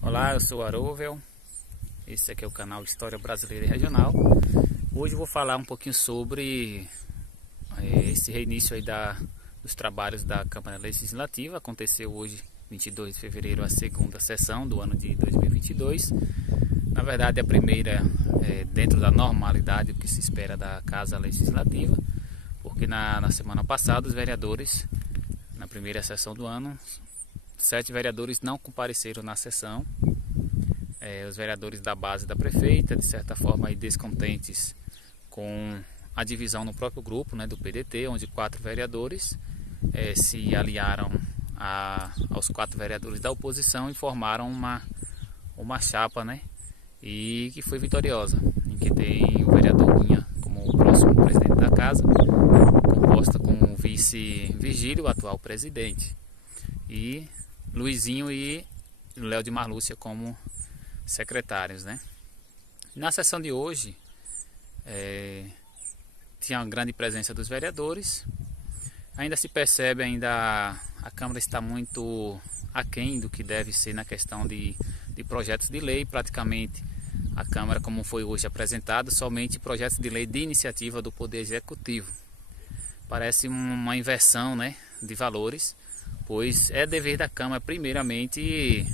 Olá, eu sou o Arouvel, esse aqui é o canal História Brasileira e Regional. Hoje eu vou falar um pouquinho sobre esse reinício aí dos trabalhos da Câmara Legislativa. Aconteceu hoje, 22 de fevereiro, a segunda sessão do ano de 2022. Na verdade, a primeira dentro da normalidade que se espera da Casa Legislativa, porque na semana passada os vereadores, na primeira sessão do ano, 7 vereadores não compareceram na sessão. Os vereadores da base da prefeita, de certa forma, aí, descontentes com a divisão no próprio grupo, né, do PDT, onde 4 vereadores se aliaram aos 4 vereadores da oposição e formaram uma chapa, né, e que foi vitoriosa, em que tem o vereador Guinha como o próximo presidente da casa, composta com o vice Virgílio, o atual presidente, e Luizinho e Léo de Marlúcia como secretários, né? Na sessão de hoje tinha uma grande presença dos vereadores. Ainda se percebe, a Câmara está muito aquém do que deve ser na questão de projetos de lei. Praticamente a Câmara, como foi hoje apresentado, somente projetos de lei de iniciativa do Poder Executivo. Parece uma inversão, né, de valores, pois é dever da Câmara primeiramente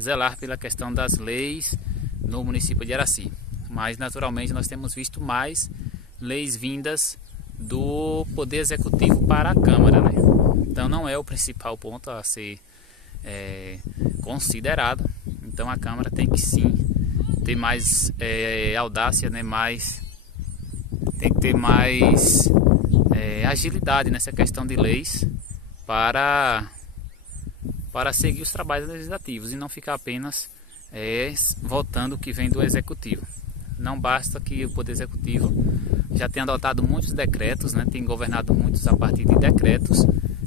zelar pela questão das leis no município de Araci. Mas naturalmente nós temos visto mais leis vindas do Poder Executivo para a Câmara, né? Então não é o principal ponto a ser considerado. Então a Câmara tem que sim ter mais audácia, né? Tem que ter mais agilidade nessa questão de leis para seguir os trabalhos legislativos e não ficar apenas votando o que vem do Executivo. Não basta que o Poder Executivo já tenha adotado muitos decretos, né, tem governado muitos a partir de decretos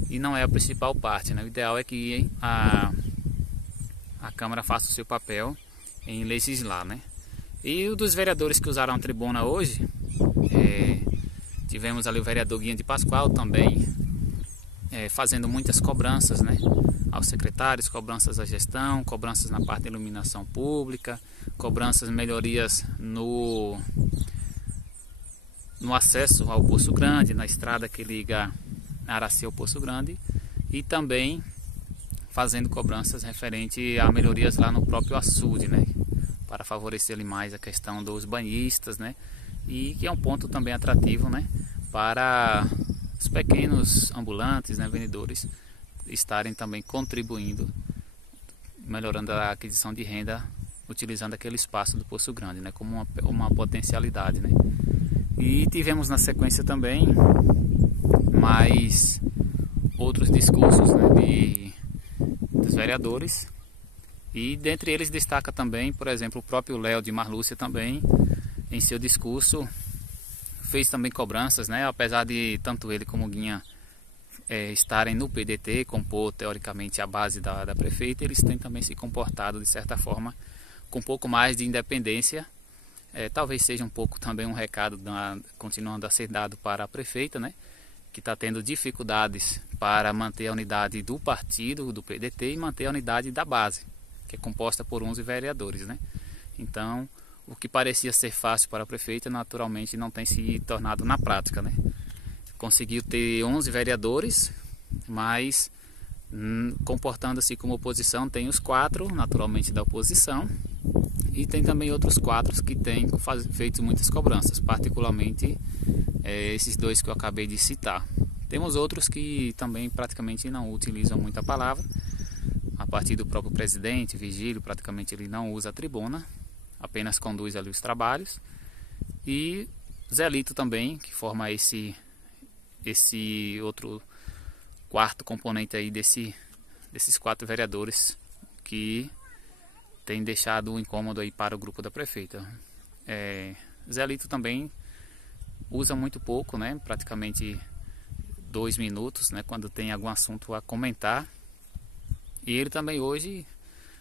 e não é a principal parte, né? O ideal é que a Câmara faça o seu papel em legislar, né? E o dos vereadores que usaram a tribuna hoje, tivemos ali o vereador Guinha de Pascoal também, fazendo muitas cobranças, né, aos secretários, cobranças à gestão, cobranças na parte de iluminação pública, cobranças, melhorias no acesso ao Poço Grande, na estrada que liga Araci ao Poço Grande, e também fazendo cobranças referente a melhorias lá no próprio açude, né, para favorecer ali mais a questão dos banhistas, né, e que é um ponto também atrativo, né, para os pequenos ambulantes, né, vendedores, estarem também contribuindo, melhorando a aquisição de renda, utilizando aquele espaço do Poço Grande, né, como uma potencialidade, né. E tivemos na sequência também mais outros discursos, né, dos vereadores, e dentre eles destaca também, por exemplo, o próprio Léo de Marlúcia também, em seu discurso, fez também cobranças, né, apesar de tanto ele como o Guinha estarem no PDT, compor teoricamente a base da prefeita, eles têm também se comportado de certa forma com um pouco mais de independência. Talvez seja um pouco também um recado continuando a ser dado para a prefeita, né, que está tendo dificuldades para manter a unidade do partido, do PDT, e manter a unidade da base, que é composta por 11 vereadores, né. Então, o que parecia ser fácil para a prefeita, naturalmente não tem se tornado na prática, né. Conseguiu ter 11 vereadores, mas comportando-se como oposição, tem os 4, naturalmente, da oposição, e tem também outros 4 que têm feito muitas cobranças, particularmente esses 2 que eu acabei de citar. Temos outros que também praticamente não utilizam muita palavra, a partir do próprio presidente, Virgílio, praticamente ele não usa a tribuna, apenas conduz ali os trabalhos, e Zelito também, que forma esse outro quarto componente aí desses 4 vereadores que tem deixado um incômodo aí para o grupo da prefeita. Zelito também usa muito pouco, né, praticamente 2 minutos, né, quando tem algum assunto a comentar, e ele também hoje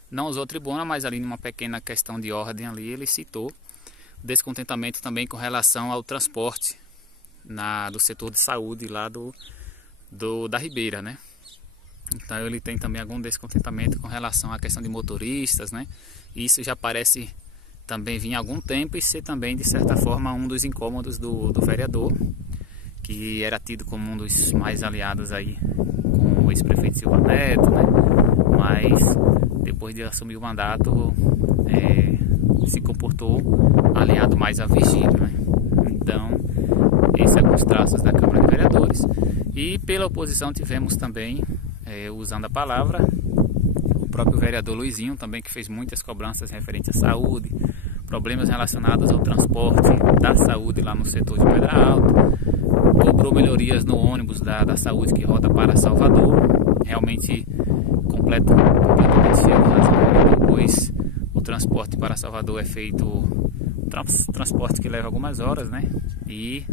não usou tribuna, mas ali numa pequena questão de ordem ali ele citou descontentamento também com relação ao transporte do setor de saúde lá da Ribeira, né? Então ele tem também algum descontentamento com relação à questão de motoristas, né? Isso já parece também vir há algum tempo e ser também, de certa forma, um dos incômodos do vereador, que era tido como um dos mais aliados aí com o ex-prefeito Silva Neto, né? Mas depois de assumir o mandato, se comportou aliado mais a Virgílio, né? Então, esses são alguns traços da Câmara de Vereadores. E pela oposição tivemos também, usando a palavra, o próprio vereador Luizinho também, que fez muitas cobranças referentes à saúde, problemas relacionados ao transporte da saúde lá no setor de Pedra Alta, cobrou melhorias no ônibus da saúde que roda para Salvador, realmente completamente cheio de razão, pois o transporte para Salvador é feito, transporte que leva algumas horas, né? E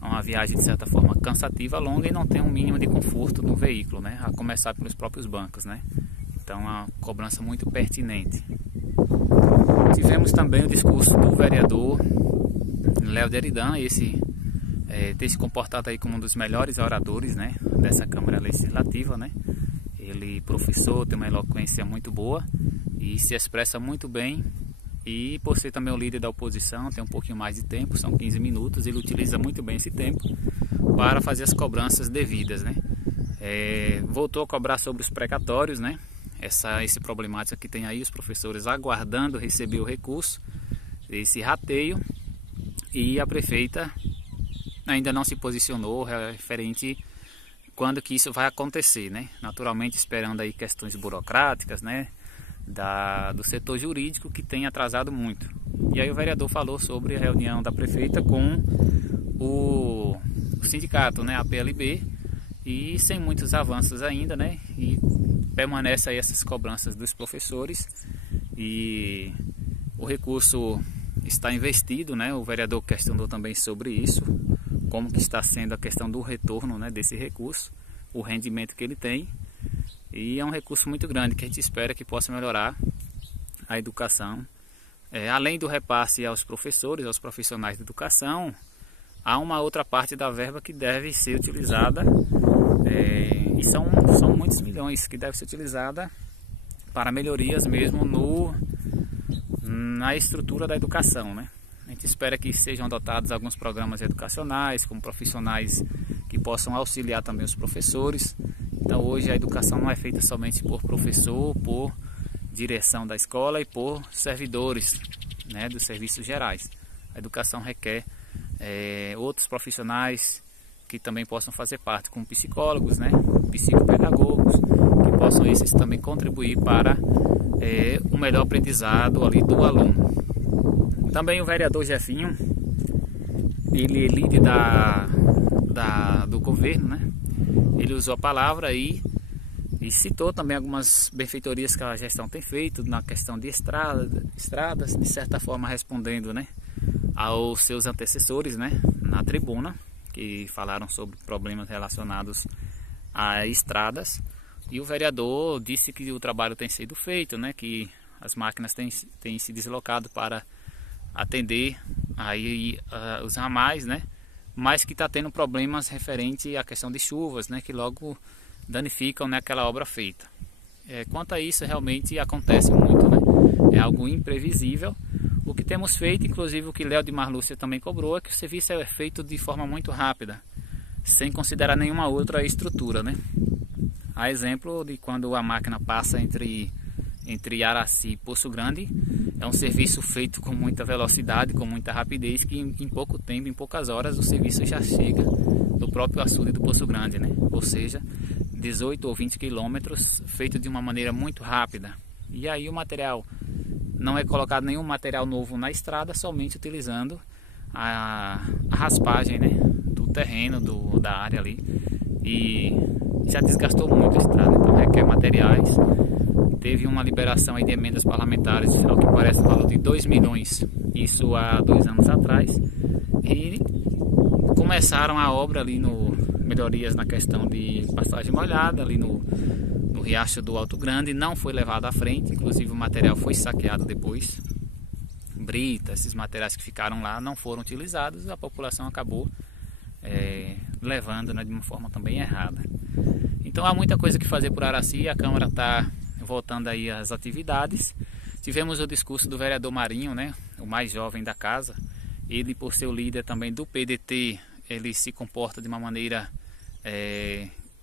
é uma viagem de certa forma cansativa, longa, e não tem um mínimo de conforto no veículo, né? A começar pelos próprios bancos, né? Então é uma cobrança muito pertinente. Tivemos também o discurso do vereador Léo de Eridan, esse tem se comportado aí como um dos melhores oradores, né, dessa Câmara Legislativa, né? Ele professor, tem uma eloquência muito boa e se expressa muito bem, e por ser também o líder da oposição, tem um pouquinho mais de tempo, são 15 minutos, ele utiliza muito bem esse tempo para fazer as cobranças devidas, né? Voltou a cobrar sobre os precatórios, né? Esse problemática que tem aí, os professores aguardando receber o recurso, esse rateio, e a prefeita ainda não se posicionou referente quando que isso vai acontecer, né? Naturalmente esperando aí questões burocráticas, né? Do setor jurídico, que tem atrasado muito. E aí o vereador falou sobre a reunião da prefeita com o sindicato, né? A PLB, e sem muitos avanços ainda, né? E permanece aí essas cobranças dos professores, e o recurso está investido, né? O vereador questionou também sobre isso, como que está sendo a questão do retorno, né, desse recurso, o rendimento que ele tem, e é um recurso muito grande que a gente espera que possa melhorar a educação. Além do repasse aos professores, aos profissionais de educação, há uma outra parte da verba que deve ser utilizada, e são muitos milhões que deve ser utilizada para melhorias mesmo na estrutura da educação, né? A gente espera que sejam adotados alguns programas educacionais, como profissionais que possam auxiliar também os professores. Então hoje a educação não é feita somente por professor, por direção da escola e por servidores, né, dos serviços gerais. A educação requer outros profissionais que também possam fazer parte, como psicólogos, né, psicopedagogos, que possam esses também contribuir para um melhor aprendizado ali do aluno. Também o vereador Jefinho, ele é líder do governo, né? Ele usou a palavra e citou também algumas benfeitorias que a gestão tem feito na questão de estradas, de certa forma respondendo, né, aos seus antecessores, né, na tribuna, que falaram sobre problemas relacionados a estradas. E o vereador disse que o trabalho tem sido feito, né, que as máquinas têm se deslocado para atender aí os ramais, né, mas que está tendo problemas referente à questão de chuvas, né, que logo danificam, né, aquela obra feita. Quanto a isso, realmente acontece muito, né, é algo imprevisível. O que temos feito, inclusive o que Léo de Marlúcia também cobrou, é que o serviço é feito de forma muito rápida, sem considerar nenhuma outra estrutura, né. A exemplo de quando a máquina passa entre Araci e Poço Grande, é um serviço feito com muita velocidade, com muita rapidez, que em pouco tempo, em poucas horas, o serviço já chega no próprio açude do Poço Grande, né? Ou seja, 18 ou 20 quilômetros, feito de uma maneira muito rápida. E aí o material, não é colocado nenhum material novo na estrada, somente utilizando a raspagem, né, do terreno, da área ali, e já desgastou muito a estrada, então requer materiais. Teve uma liberação aí de emendas parlamentares, ao que parece o valor de 2 milhões, isso há 2 anos atrás, e começaram a obra ali melhorias na questão de passagem molhada, ali no Riacho do Alto Grande, não foi levado à frente, inclusive o material foi saqueado depois, brita, esses materiais que ficaram lá não foram utilizados, a população acabou levando, né, de uma forma também errada. Então há muita coisa que fazer por Araci, a Câmara está voltando aí às atividades. Tivemos o discurso do vereador Marinho, né, o mais jovem da casa. Ele, por ser o líder também do PDT, ele se comporta de uma maneira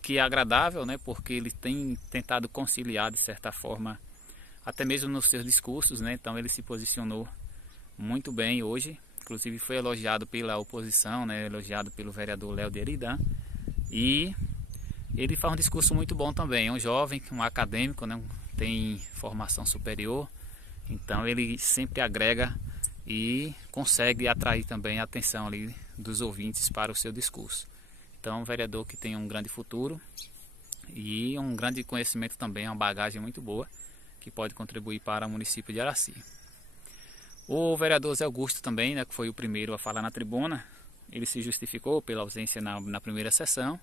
que é agradável, né, porque ele tem tentado conciliar de certa forma, até mesmo nos seus discursos, né. Então ele se posicionou muito bem hoje, inclusive foi elogiado pela oposição, né, elogiado pelo vereador Léo de Eridan, e ele faz um discurso muito bom também. É um jovem, um acadêmico, né, tem formação superior, então ele sempre agrega e consegue atrair também a atenção ali dos ouvintes para o seu discurso. Então, um vereador que tem um grande futuro e um grande conhecimento também, uma bagagem muito boa, que pode contribuir para o município de Araci. O vereador Zé Augusto também, né, que foi o primeiro a falar na tribuna, ele se justificou pela ausência na primeira sessão,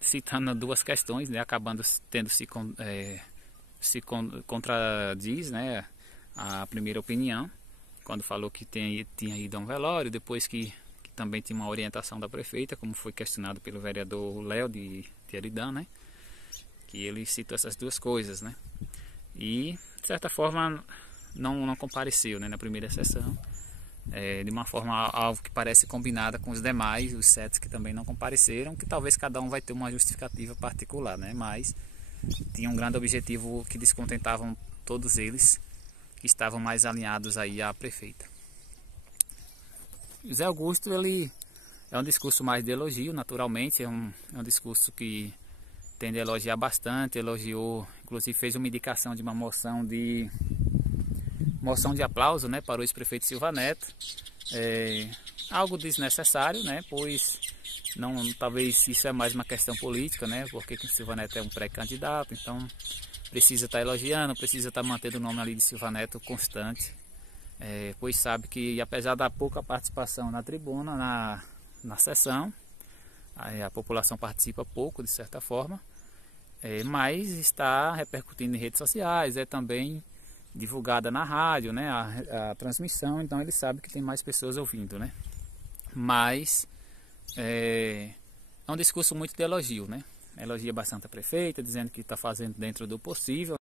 citando duas questões, né, acabando tendo se contradiz, né, a primeira opinião, quando falou que tinha ido a um velório, depois que também tinha uma orientação da prefeita, como foi questionado pelo vereador Léo de Eridan, né, que ele citou essas duas coisas, né, e de certa forma não compareceu, né, na primeira sessão, de uma forma algo que parece combinada com os demais, os 7 que também não compareceram, que talvez cada um vai ter uma justificativa particular, né, mas tinha um grande objetivo que descontentavam todos eles, que estavam mais alinhados aí à prefeita. Zé Augusto, ele é um discurso mais de elogio, naturalmente, é um discurso que tende a elogiar bastante, elogiou, inclusive fez uma indicação de uma moção de aplauso, né, para o ex-prefeito Silva Neto, algo desnecessário, né, pois talvez isso é mais uma questão política, né, porque o Silva Neto é um pré-candidato, então precisa estar elogiando, precisa estar mantendo o nome ali de Silva Neto constante, pois sabe que apesar da pouca participação na tribuna, na sessão, a população participa pouco de certa forma, mas está repercutindo em redes sociais, também divulgada na rádio, né, a transmissão, então ele sabe que tem mais pessoas ouvindo, né, mas é um discurso muito de elogio, né, elogia bastante a prefeita, dizendo que está fazendo dentro do possível.